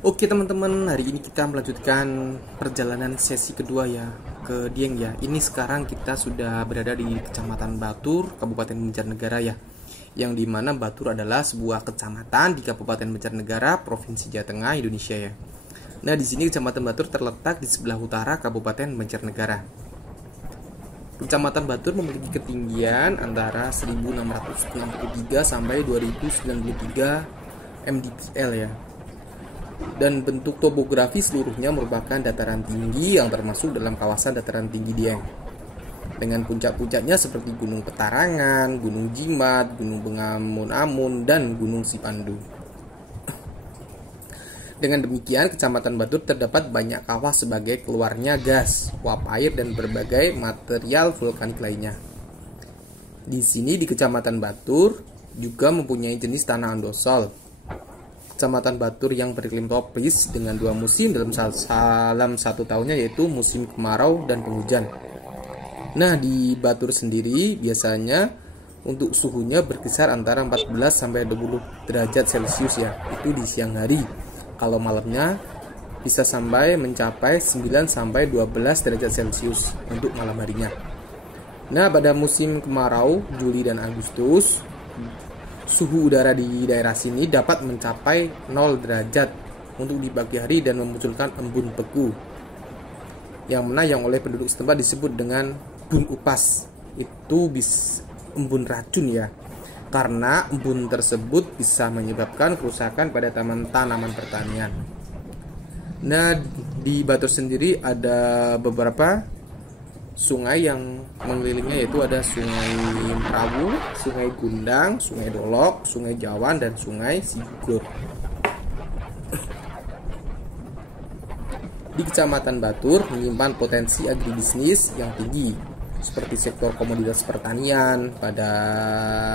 Oke teman-teman, hari ini kita melanjutkan perjalanan sesi kedua ya ke Dieng ya. Ini sekarang kita sudah berada di Kecamatan Batur, Kabupaten Banjarnegara ya. Yang dimana Batur adalah sebuah kecamatan di Kabupaten Banjarnegara, Provinsi Jawa Tengah, Indonesia ya. Nah di sini Kecamatan Batur terletak di sebelah utara Kabupaten Banjarnegara. Kecamatan Batur memiliki ketinggian antara 1693 sampai 2093 mdpl ya. Dan bentuk topografi seluruhnya merupakan dataran tinggi yang termasuk dalam kawasan dataran tinggi Dieng. Dengan puncak-puncaknya seperti Gunung Petarangan, Gunung Jimat, Gunung Bengamun-Amun, dan Gunung Sipandu. Dengan demikian, Kecamatan Batur terdapat banyak kawah sebagai keluarnya gas, uap air, dan berbagai material vulkanik lainnya. Di sini di Kecamatan Batur juga mempunyai jenis tanah andosol. Kecamatan Batur yang beriklim tropis dengan dua musim dalam satu tahunnya, yaitu musim kemarau dan penghujan. Nah, di Batur sendiri biasanya untuk suhunya berkisar antara 14 sampai 20 derajat Celcius ya. Itu di siang hari. Kalau malamnya bisa sampai mencapai 9 sampai 12 derajat Celcius untuk malam harinya. Nah, pada musim kemarau Juli dan Agustus, suhu udara di daerah sini dapat mencapai 0 derajat untuk di pagi hari dan memunculkan embun beku yang oleh penduduk setempat disebut dengan embun upas. Itu embun racun ya, karena embun tersebut bisa menyebabkan kerusakan pada tanaman pertanian. Nah, di Batur sendiri ada beberapa sungai yang mengelilingnya, yaitu ada Sungai Merawu, Sungai Gundang, Sungai Dolok, Sungai Jawan, dan Sungai Sigur. Di Kecamatan Batur menyimpan potensi agribisnis yang tinggi, seperti sektor komoditas pertanian pada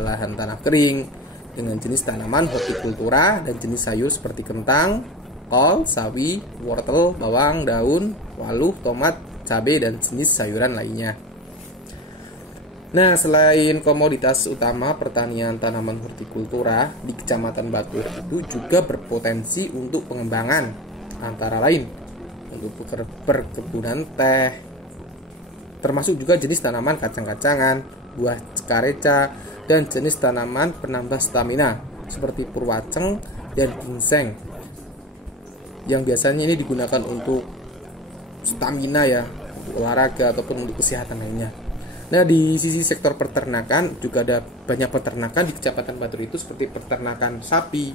lahan tanah kering dengan jenis tanaman hortikultura dan jenis sayur seperti kentang, kol, sawi, wortel, bawang, daun, waluh, tomat, cabai, dan jenis sayuran lainnya. Nah, selain komoditas utama pertanian tanaman hortikultura di Kecamatan Batur itu juga berpotensi untuk pengembangan, antara lain untuk perkebunan teh, termasuk juga jenis tanaman kacang-kacangan, buah kareca, dan jenis tanaman penambah stamina seperti purwaceng dan ginseng, yang biasanya ini digunakan untuk stamina ya, untuk olahraga ataupun untuk kesehatan lainnya. Nah, di sisi sektor peternakan juga ada banyak peternakan di Kecamatan Batur itu, seperti peternakan sapi,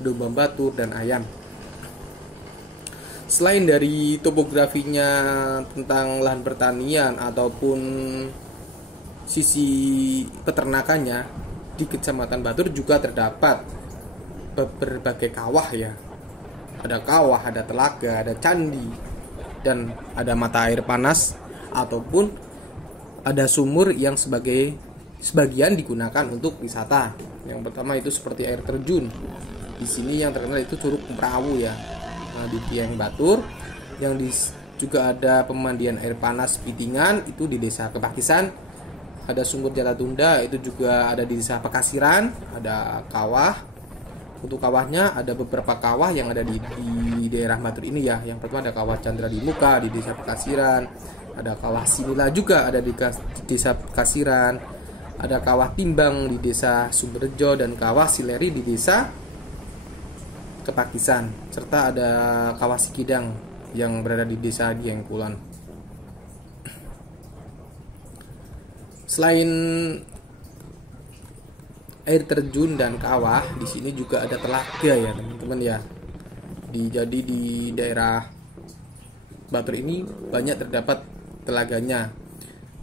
domba Batur, dan ayam. Selain dari topografinya tentang lahan pertanian ataupun sisi peternakannya, di Kecamatan Batur juga terdapat berbagai kawah ya. Ada kawah, ada telaga, ada candi, dan ada mata air panas ataupun ada sumur yang sebagian digunakan untuk wisata. Yang pertama itu seperti air terjun. Di sini yang terkenal itu Curug Merawu ya. Nah, di Dieng Batur juga ada pemandian air panas Pitingan, itu di Desa Kepakisan. Ada Sumur Jalatunda, itu juga ada di Desa Pekasiran. Ada kawah. Untuk kawahnya ada beberapa kawah yang ada di daerah Batur ini ya. Yang pertama ada kawah Chandra di Muka di Desa Pekasiran, ada kawah Sinila juga ada di Desa Pekasiran, ada kawah Timbang di Desa Sumberjo, dan kawah Sileri di Desa Kepakisan, serta ada kawah Sikidang yang berada di Desa Dieng Kulon. Selain air terjun dan kawah, di sini juga ada telaga ya teman-teman ya. Jadi di daerah Batur ini banyak terdapat telaganya.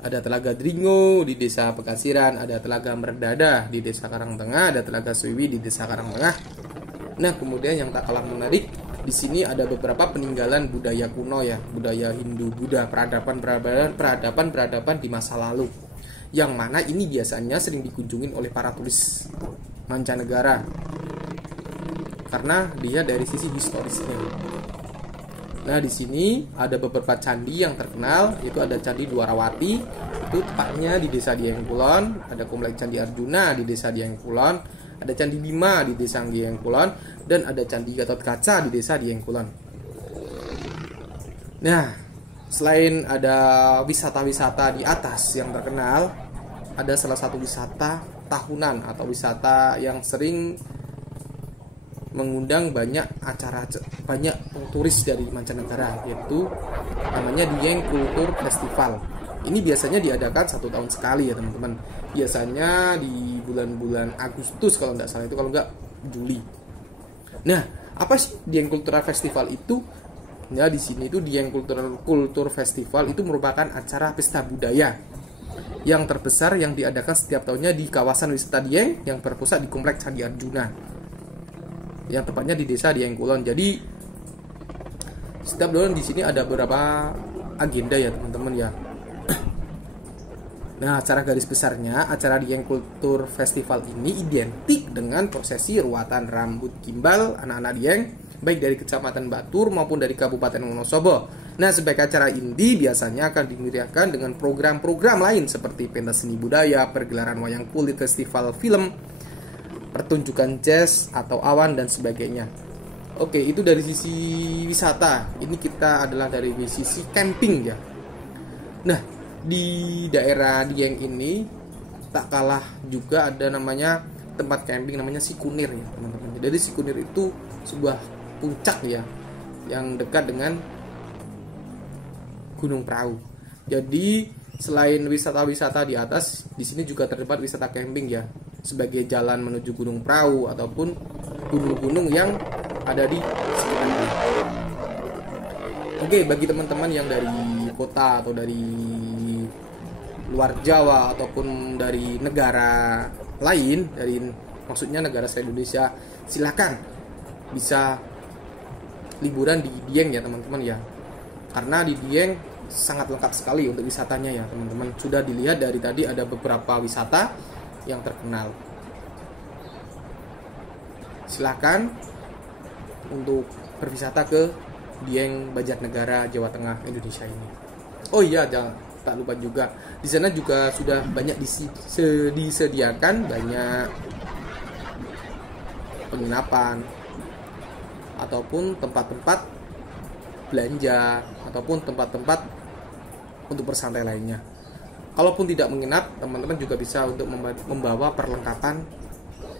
Ada Telaga Dringo di Desa Pekasiran, ada Telaga Merdada di Desa Karangtengah, ada Telaga Suwi di Desa Karangtengah. Nah, kemudian yang tak kalah menarik, di sini ada beberapa peninggalan budaya kuno ya, budaya Hindu-Buddha, peradaban di masa lalu, yang mana ini biasanya sering dikunjungi oleh para turis mancanegara karena dia dari sisi historisnya. Nah, di sini ada beberapa candi yang terkenal, yaitu ada Candi Dwarawati, itu tepatnya di Desa Dieng Kulon, ada Kompleks Candi Arjuna di Desa Dieng Kulon, ada Candi Bima di Desa Dieng Kulon, dan ada Candi Gatot Kaca di Desa Dieng Kulon. Nah, selain ada wisata-wisata di atas yang terkenal, ada salah satu wisata tahunan atau wisata yang sering mengundang banyak turis dari mancanegara, yaitu namanya Dieng Kultur Festival. Ini biasanya diadakan 1 tahun sekali ya teman-teman. Biasanya di bulan-bulan Agustus kalau nggak salah, itu kalau nggak Juli. Nah, apa sih Dieng Kultur Festival itu? Ya, di sini itu Dieng Kultur Festival itu merupakan acara pesta budaya yang terbesar yang diadakan setiap tahunnya di kawasan wisata Dieng yang berpusat di Komplek Candi Arjuna, yang tepatnya di Desa Dieng Kulon. Jadi setiap tahun di sini ada beberapa agenda ya teman-teman ya. Nah, secara garis besarnya acara Dieng Kultur Festival ini identik dengan prosesi ruatan rambut gimbal anak-anak Dieng, baik dari Kecamatan Batur maupun dari Kabupaten Wonosobo. Nah, sebagai acara inti biasanya akan dimeriahkan dengan program-program lain seperti pentas seni budaya, pergelaran wayang kulit, festival film, pertunjukan jazz atau awan dan sebagainya. Oke, itu dari sisi wisata. Ini kita adalah dari sisi camping ya. Nah, di daerah Dieng ini tak kalah juga ada namanya tempat camping namanya Sikunir ya teman-teman. Jadi Sikunir itu sebuah puncak ya yang dekat dengan Gunung Prau. Jadi selain wisata-wisata di atas, di sini juga terdapat wisata camping ya, sebagai jalan menuju Gunung Prau ataupun gunung-gunung yang ada di sekitarnya. Oke, bagi teman-teman yang dari kota atau dari luar Jawa ataupun dari negara lain, maksudnya negara selain Indonesia, silakan bisa liburan di Dieng ya teman-teman ya. Karena di Dieng sangat lengkap sekali untuk wisatanya ya teman-teman. Sudah dilihat dari tadi ada beberapa wisata yang terkenal. Silakan untuk berwisata ke Dieng Banjarnegara, Jawa Tengah, Indonesia ini. Oh iya, tak lupa juga di sana juga sudah banyak disediakan banyak penginapan ataupun tempat-tempat belanja ataupun tempat-tempat untuk bersantai lainnya. Kalaupun tidak menginap, teman-teman juga bisa untuk membawa perlengkapan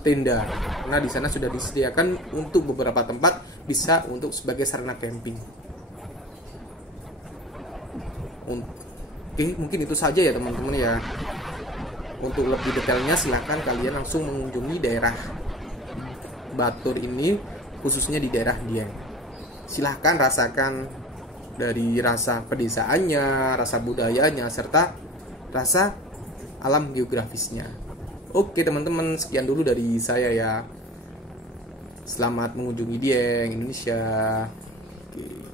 tenda, karena di sana sudah disediakan untuk beberapa tempat bisa untuk sebagai sarana camping. Oke, mungkin itu saja ya teman-teman ya. Untuk lebih detailnya silahkan kalian langsung mengunjungi daerah Batur ini, khususnya di daerah Dieng. Silahkan rasakan dari rasa pedesaannya, rasa budayanya, serta rasa alam geografisnya. Oke teman-teman, sekian dulu dari saya ya. Selamat mengunjungi Dieng, Indonesia. Oke.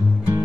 Dadah.